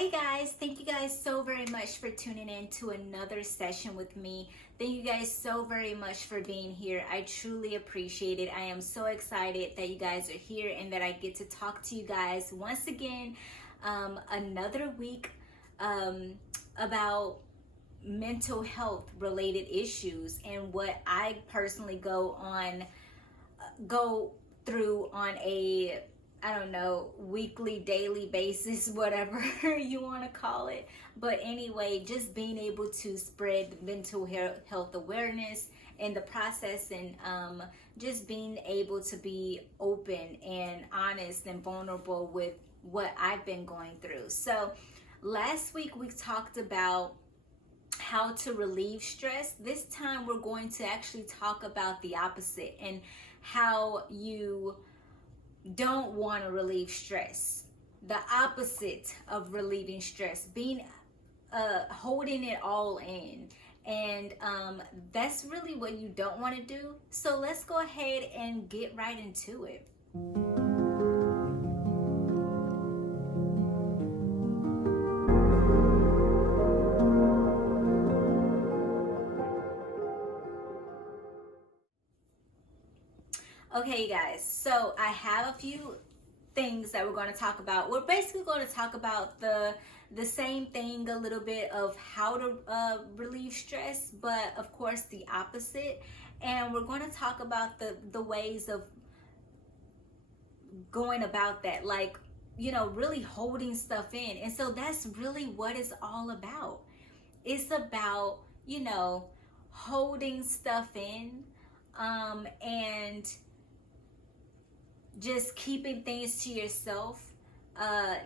Hi guys, thank you guys so very much for tuning in to another session with me. Thank you guys so very much for being here. I truly appreciate it. I am so excited that you guys are here and that I get to talk to you guys once again another week about mental health related issues and what I personally go through on a, I don't know, weekly, daily basis, whatever you want to call it. But anyway, just being able to spread mental health awareness in the process, and just being able to be open and honest and vulnerable with what I've been going through. So last week we talked about how to relieve stress. This time we're going to actually talk about the opposite and how you don't want to relieve stress. The opposite of relieving stress, being holding it all in, and that's really what you don't want to do. So let's go ahead and get right into it. Okay, guys, so I have a few things that we're going to talk about. We're basically going to talk about the same thing, a little bit of how to relieve stress, but of course the opposite. And we're going to talk about the ways of going about that, like, you know, really holding stuff in. And so that's really what it's all about. It's about, you know, holding stuff in, and just keeping things to yourself,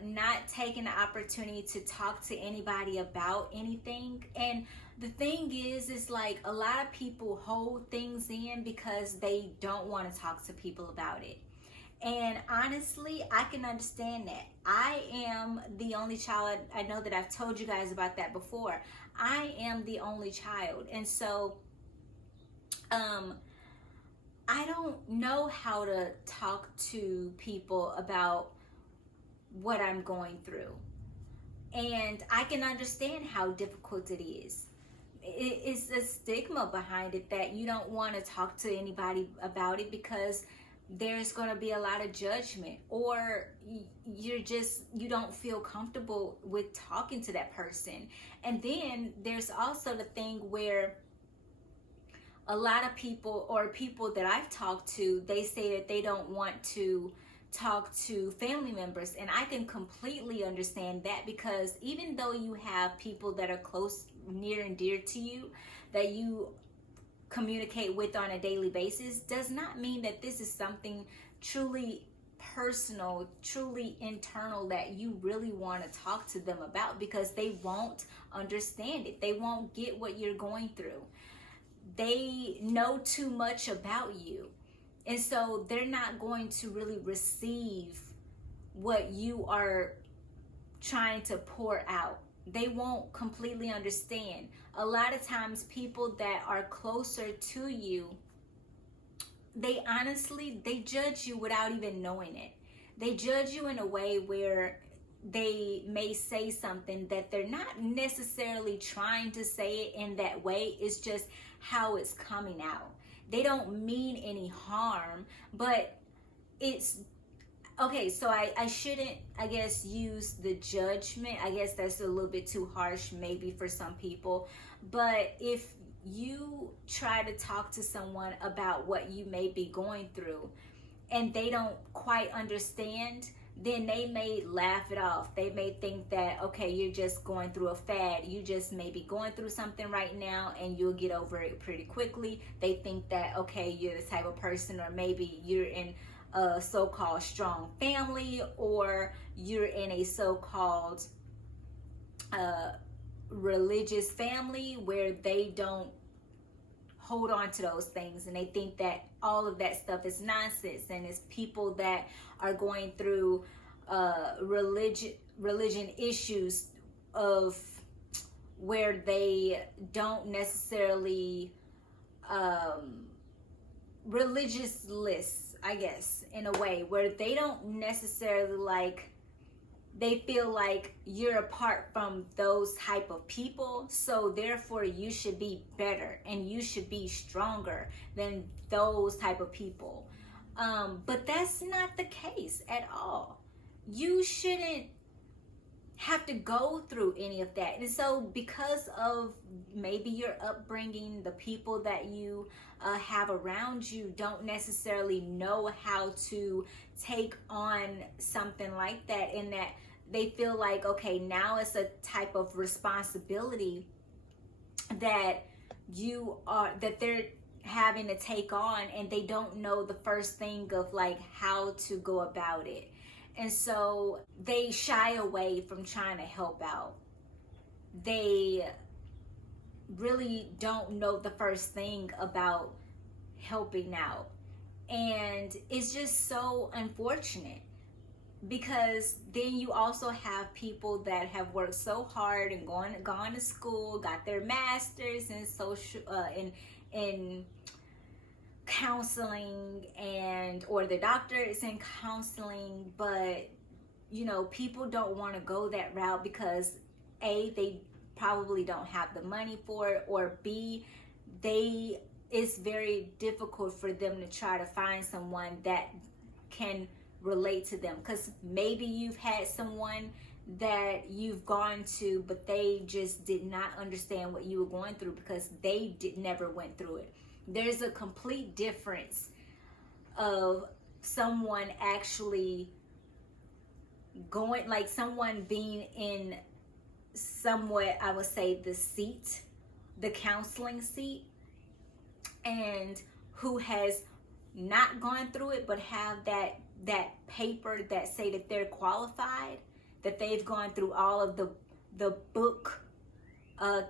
not taking the opportunity to talk to anybody about anything. And the thing is like, a lot of people hold things in because they don't want to talk to people about it. And honestly, I can understand that. I am the only child. I know that I've told you guys about that before. I am the only child. And so, I don't know how to talk to people about what I'm going through. And I can understand how difficult it is. It's a stigma behind it that you don't want to talk to anybody about it because there's going to be a lot of judgment, or you don't feel comfortable with talking to that person. And then there's also the thing where a lot of people, or people that I've talked to, they say that they don't want to talk to family members. And I can completely understand that, because even though you have people that are close, near and dear to you, that you communicate with on a daily basis, does not mean that this is something truly personal, truly internal, that you really want to talk to them about, because they won't understand it. They won't get what you're going through. They know too much about you, and so they're not going to really receive what you are trying to pour out. They won't completely understand. A lot of times people that are closer to you, they judge you without even knowing it. They judge you in a way where they may say something that they're not necessarily trying to say it in that way. It's just how it's coming out. They don't mean any harm, but it's okay. So I shouldn't, I guess, use the judgment. I guess that's a little bit too harsh maybe for some people. But if you try to talk to someone about what you may be going through and they don't quite understand, then they may laugh it off. They may think that, okay, you're just going through a fad. You just may be going through something right now and you'll get over it pretty quickly. They think that, okay, you're the type of person, or maybe you're in a so-called strong family, or you're in a so-called religious family where they don't hold on to those things, and they think that all of that stuff is nonsense. And it's people that are going through religion issues of where they don't necessarily religious lists, I guess, in a way where they don't necessarily like they feel like you're apart from those type of people, so therefore you should be better and you should be stronger than those type of people. But that's not the case at all. You shouldn't have to go through any of that. And so because of maybe your upbringing, the people that you have around you don't necessarily know how to take on something like that, in that they feel like, okay, now it's a type of responsibility that they're having to take on, and they don't know the first thing of like how to go about it. And so they shy away from trying to help out. They really don't know the first thing about helping out. And it's just so unfortunate, because then you also have people that have worked so hard and gone to school, got their masters in social in counseling, and or the doctor is in counseling, but people don't want to go that route because A, they probably don't have the money for it, or B, it's very difficult for them to try to find someone that can relate to them, because maybe you've had someone that you've gone to, but they just did not understand what you were going through because they never went through it. There's a complete difference of someone actually going, like someone being in somewhat, I would say, the counseling seat, and who has not gone through it but have that paper that say that they're qualified, that they've gone through all of the book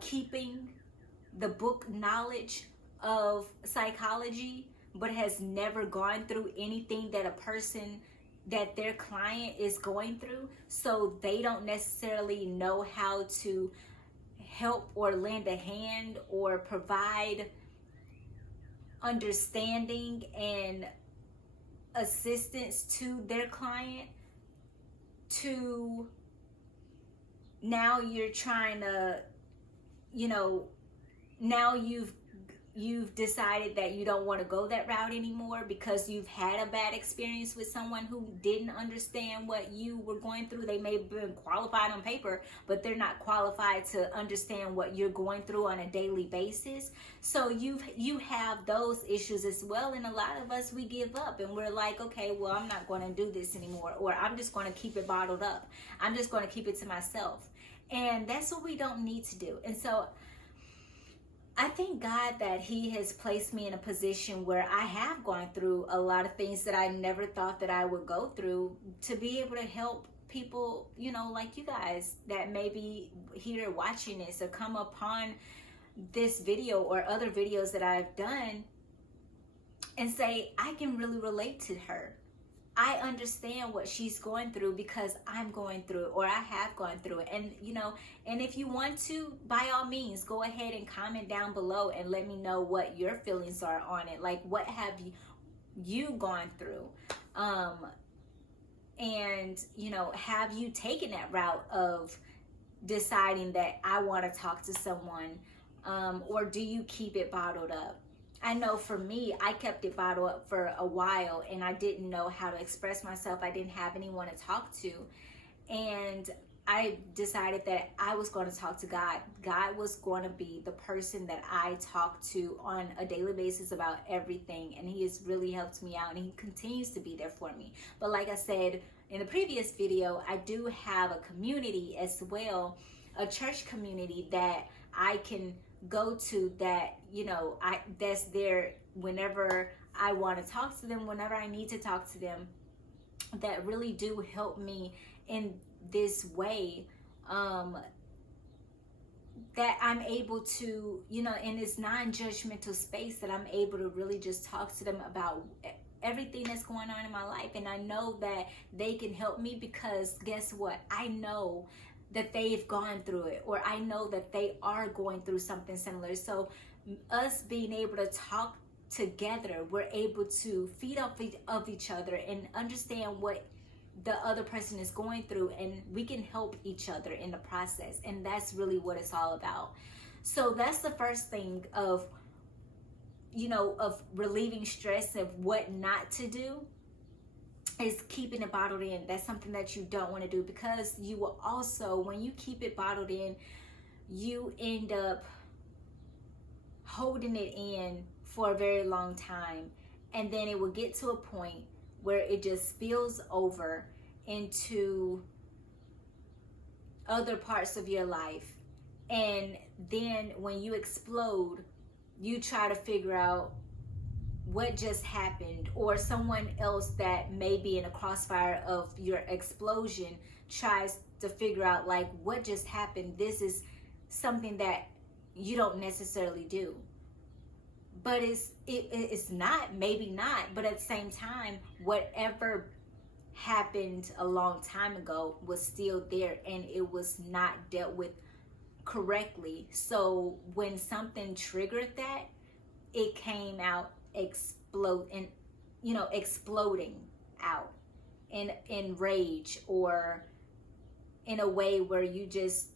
keeping, the book knowledge of psychology, but has never gone through anything that their client is going through. So they don't necessarily know how to help or lend a hand or provide understanding and assistance to their client. To now you're trying to, now you've decided that you don't want to go that route anymore because you've had a bad experience with someone who didn't understand what you were going through. They may have been qualified on paper, but they're not qualified to understand what you're going through on a daily basis. So you have those issues as well. And a lot of us, we give up and we're like, okay, well, I'm not going to do this anymore, or I'm just going to keep it bottled up. I'm just going to keep it to myself. And that's what we don't need to do. And so I thank God that He has placed me in a position where I have gone through a lot of things that I never thought that I would go through, to be able to help people, like you guys that may be here watching this or come upon this video or other videos that I've done and say, I can really relate to her. I understand what she's going through because I'm going through it, or I have gone through it. And, and if you want to, by all means, go ahead and comment down below and let me know what your feelings are on it. Like, what have you gone through? And, have you taken that route of deciding that I want to talk to someone, or do you keep it bottled up? I know for me, I kept it bottled up for a while and I didn't know how to express myself. I didn't have anyone to talk to. And I decided that I was going to talk to God. God was going to be the person that I talk to on a daily basis about everything. And He has really helped me out, and He continues to be there for me. But like I said in the previous video, I do have a community as well, a church community that I can go to, that that's there whenever I want to talk to them, whenever I need to talk to them, that really do help me in this way, that I'm able to, in this non-judgmental space, that I'm able to really just talk to them about everything that's going on in my life. And I know that they can help me because guess what? I know that they've gone through it, or I know that they are going through something similar. So us being able to talk together, we're able to feed off of each other and understand what the other person is going through, and we can help each other in the process. And that's really what it's all about. So that's the first thing of, of relieving stress, of what not to do, is keeping it bottled in. That's something that you don't want to do, because you will also, when you keep it bottled in, you end up holding it in for a very long time. And then it will get to a point where it just spills over into other parts of your life. And then when you explode, you try to figure out what just happened, or someone else that may be in a crossfire of your explosion tries to figure out, like, what just happened. This is something that you don't necessarily do. But it's not, maybe not, but at the same time, whatever happened a long time ago was still there, and it was not dealt with correctly. So when something triggered that, it came out exploding out in rage, or in a way where you just,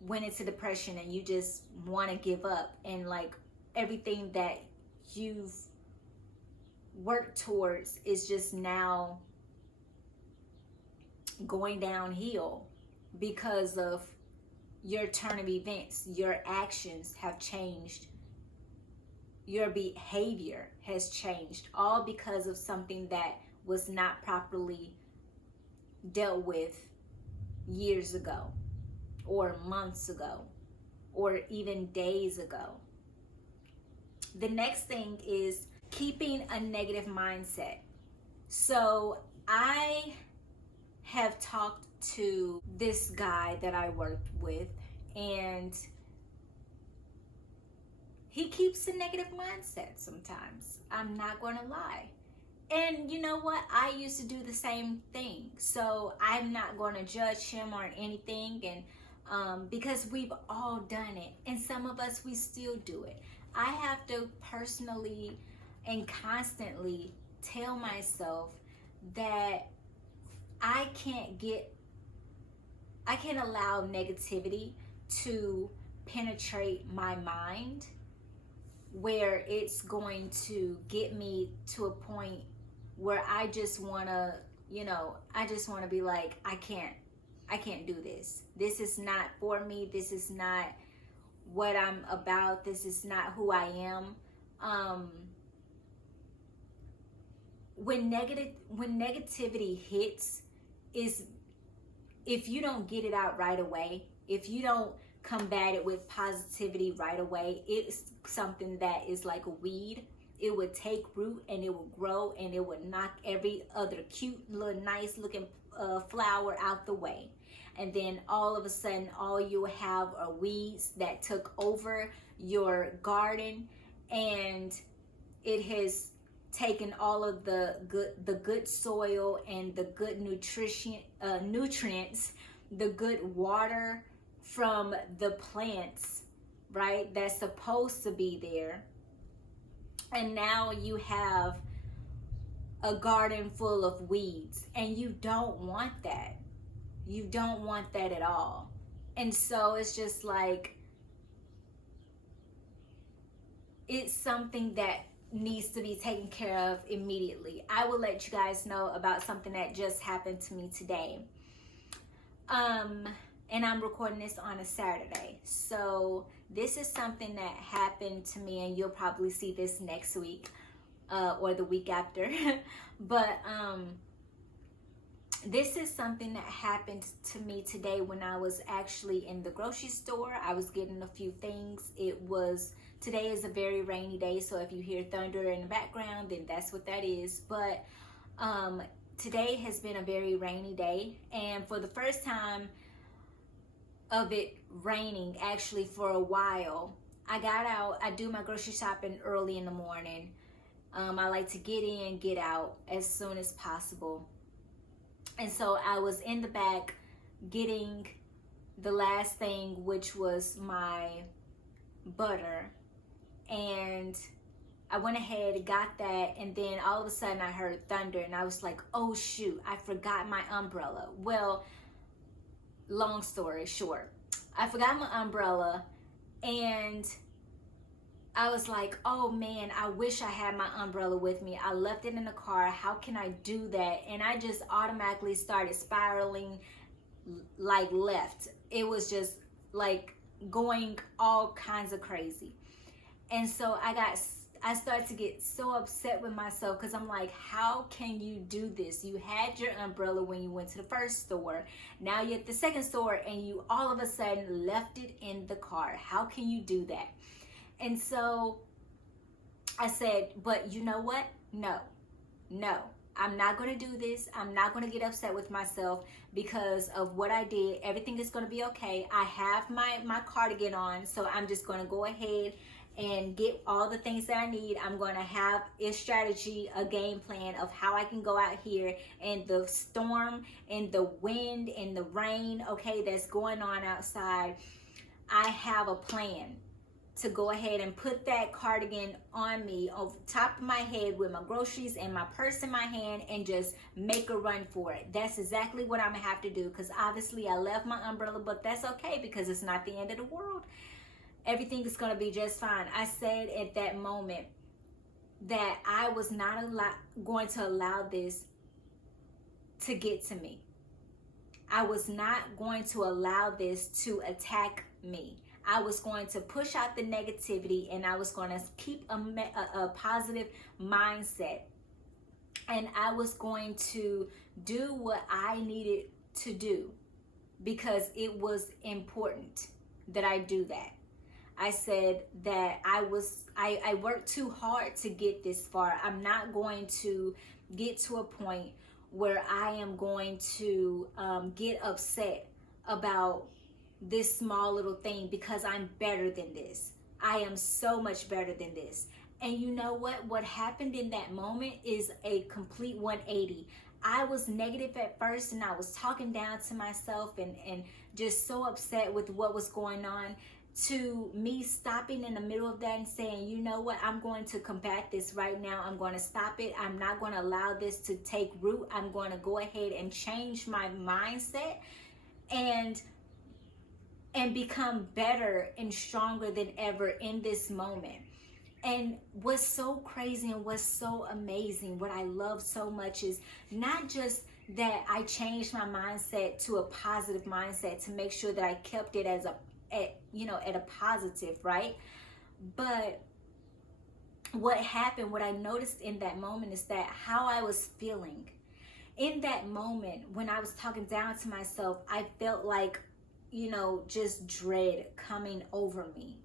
went into depression, and you just want to give up, and like everything that you've worked towards is just now going downhill because of your turn of events. Your actions have changed. Your behavior has changed, all because of something that was not properly dealt with years ago, or months ago, or even days ago. The next thing is keeping a negative mindset. So I have talked to this guy that I worked with, and he keeps a negative mindset sometimes. I'm not going to lie. And you know what? I used to do the same thing. So I'm not going to judge him or anything. And because we've all done it. And some of us, we still do it. I have to personally and constantly tell myself that I can't allow negativity to penetrate my mind, where it's going to get me to a point where I just want to, be like, I can't do this. This is not for me. This is not what I'm about. This is not who I am. When negativity hits, is if you don't get it out right away, if you don't combat it with positivity right away, it's something that is like a weed. It would take root, and it will grow, and it would knock every other cute little nice looking flower out the way. And then all of a sudden, all you have are weeds that took over your garden, and it has taken all of the good soil and the good nutrients, the good water from the plants, right, that's supposed to be there. And now you have a garden full of weeds, and you don't want that. You don't want that at all. And so it's just like, it's something that needs to be taken care of immediately. I will let you guys know about something that just happened to me today. And I'm recording this on a Saturday. So this is something that happened to me, and you'll probably see this next week or the week after. But this is something that happened to me today when I was actually in the grocery store. I was getting a few things. Today is a very rainy day, so if you hear thunder in the background, then that's what that is. But today has been a very rainy day, and for the first time of it raining, actually for a while, I got out. I do my grocery shopping early in the morning. I like to get in, get out as soon as possible. And so I was in the back getting the last thing, which was my butter. And I went ahead, got that, and then all of a sudden I heard thunder, and I was like, oh shoot, I forgot my umbrella. Well, long story short, I forgot my umbrella, and I was like, oh man, I wish I had my umbrella with me. I left it in the car. How can I do that? And I just automatically started spiraling like left. It was just like going all kinds of crazy. And so I started to get so upset with myself, because I'm like, how can you do this? You had your umbrella when you went to the first store. Now you're at the second store and you all of a sudden left it in the car. How can you do that? And so I said, but you know what? No, I'm not going to do this. I'm not going to get upset with myself because of what I did. Everything is going to be okay. I have my cardigan on, so I'm just going to go ahead and get all the things that I need. I'm going to have a strategy, a game plan of how I can go out here in the storm, in the wind, in the rain, okay, that's going on outside. I have a plan to go ahead and put that cardigan on me over top of my head with my groceries and my purse in my hand and just make a run for it. That's exactly what I'm gonna have to do, because obviously I left my umbrella, but that's okay because it's not the end of the world. Everything is gonna be just fine. I said at that moment that I was not going to allow this to get to me. I was not going to allow this to attack me. I was going to push out the negativity, and I was going to keep a positive mindset. And I was going to do what I needed to do because it was important that I do that. I said that I worked too hard to get this far. I'm not going to get to a point where I am going to get upset about this small little thing, because I'm better than this. I am so much better than this. And you know what happened in that moment is a complete 180. I was negative at first, and I was talking down to myself and just so upset with what was going on, to me stopping in the middle of that and saying, you know what, I'm going to combat this right now. I'm going to stop it. I'm not going to allow this to take root. I'm going to go ahead and change my mindset and become better and stronger than ever in this moment. And what's so crazy and what's so amazing, what I love so much, is not just that I changed my mindset to a positive mindset to make sure that I kept it at a positive, right? But what happened, what I noticed in that moment is that how I was feeling in that moment when I was talking down to myself, I felt like, just dread coming over me.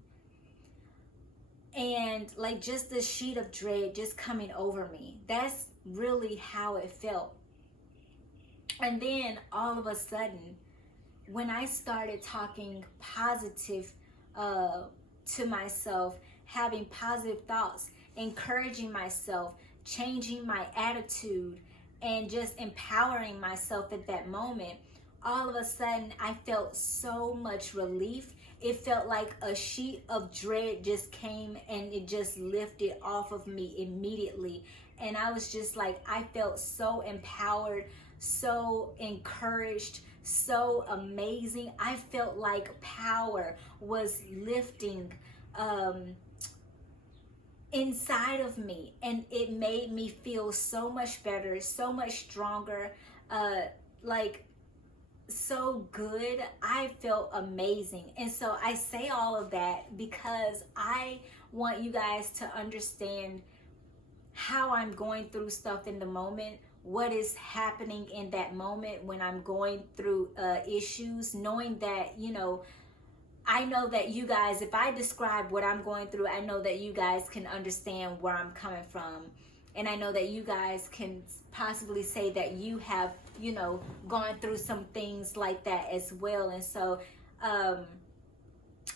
And like just the sheet of dread just coming over me. That's really how it felt. And then all of a sudden, when I started talking positive to myself, having positive thoughts, encouraging myself, changing my attitude, and just empowering myself at that moment, all of a sudden I felt so much relief. It felt like a sheet of dread just came and it just lifted off of me immediately. And I was just like, I felt so empowered, so encouraged, so amazing. I felt like power was lifting inside of me, and it made me feel so much better, so much stronger, so good. I felt amazing. And so I say all of that because I want you guys to understand how I'm going through stuff in the moment, what is happening in that moment when I'm going through issues, knowing that, I know that you guys, if I describe what I'm going through, I know that you guys can understand where I'm coming from. And I know that you guys can possibly say that you have, gone through some things like that as well. And so,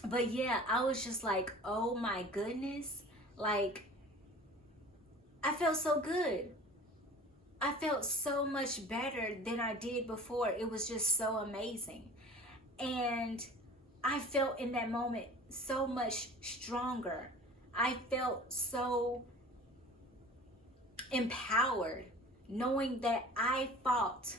but yeah, I was just like, oh my goodness, like, I felt so good. I felt so much better than I did before. It was just so amazing. And I felt in that moment so much stronger. I felt so empowered, knowing that I fought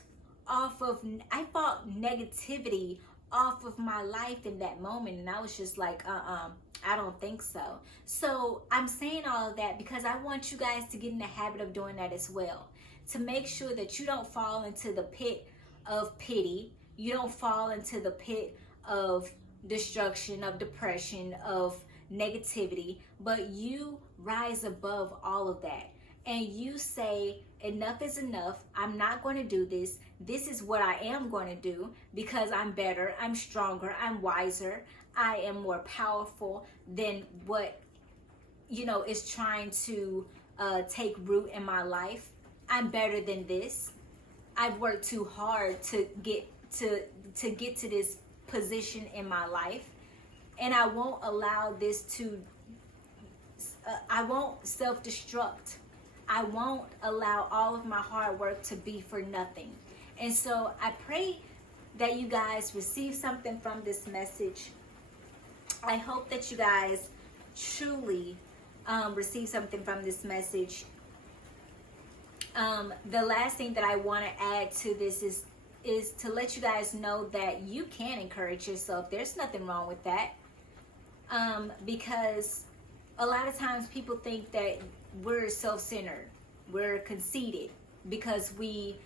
negativity off of my life in that moment, and I was just like, I don't think so. So I'm saying all of that because I want you guys to get in the habit of doing that as well, to make sure that you don't fall into the pit of pity, you don't fall into the pit of destruction, of depression, of negativity, but you rise above all of that and you say, enough is enough. I'm not going to do this. This is what I am going to do because I'm better, I'm stronger, I'm wiser, I am more powerful than what, is trying to take root in my life. I'm better than this. I've worked too hard to get to this position in my life, and I won't allow this to I won't self-destruct. I won't allow all of my hard work to be for nothing. And so I pray that you guys receive something from this message. I hope that you guys truly receive something from this message. The last thing that I want to add to this is to let you guys know that you can encourage yourself. There's nothing wrong with that. Because a lot of times people think that we're self-centered, we're conceited, because we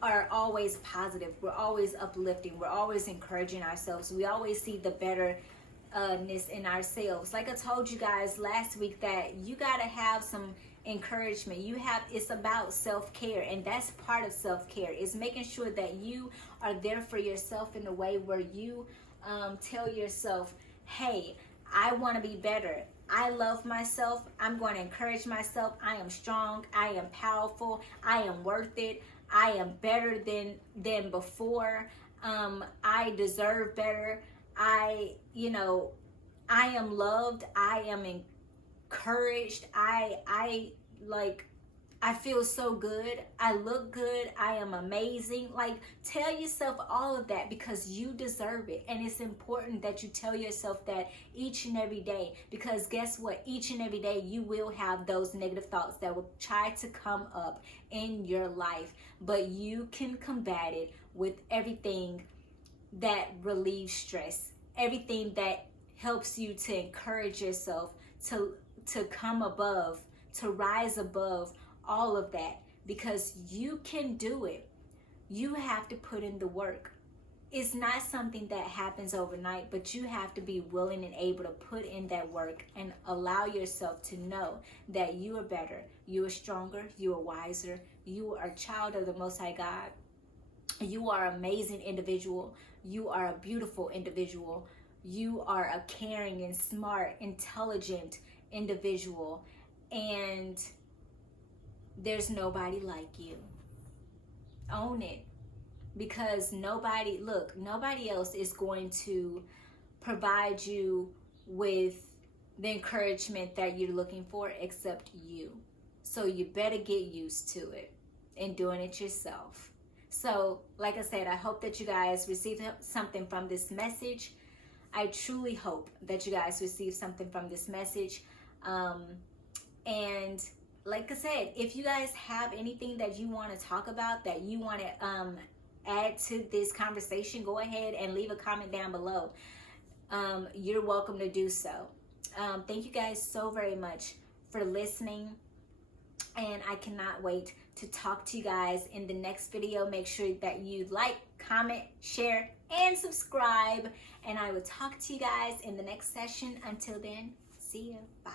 are always positive, we're always uplifting, we're always encouraging ourselves, we always see the betterness in ourselves. Like I told you guys last week, that you got to have some encouragement. It's about self-care, and that's part of self-care, is making sure that you are there for yourself in a way where you tell yourself, hey, I want to be better. I love myself. I'm going to encourage myself. I am strong. I am powerful. I am worth it. I am better than before. I deserve better. I am loved. I am encouraged. I feel so good. I look good. I am amazing. Tell yourself all of that, because you deserve it. And it's important that you tell yourself that each and every day, because guess what? Each and every day you will have those negative thoughts that will try to come up in your life, but you can combat it with everything that relieves stress, everything that helps you to encourage yourself to come above, to rise above all of that, because you can do it. You have to put in the work. It's not something that happens overnight, but you have to be willing and able to put in that work and allow yourself to know that you are better, you are stronger, you are wiser, you are a child of the Most High God. You are an amazing individual. You are a beautiful individual. You are a caring and smart, intelligent individual, and there's nobody like you. Own it, because nobody else is going to provide you with the encouragement that you're looking for except you. So you better get used to it and doing it yourself. So, like I said, I hope that you guys receive something from this message. I truly hope that you guys receive something from this message. And like I said, if you guys have anything that you want to talk about, that you want to add to this conversation, go ahead and leave a comment down below. You're welcome to do so. Thank you guys so very much for listening, and I cannot wait to talk to you guys in the next video. Make sure that you like, comment, share, and subscribe, and I will talk to you guys in the next session. Until then, see you. Bye.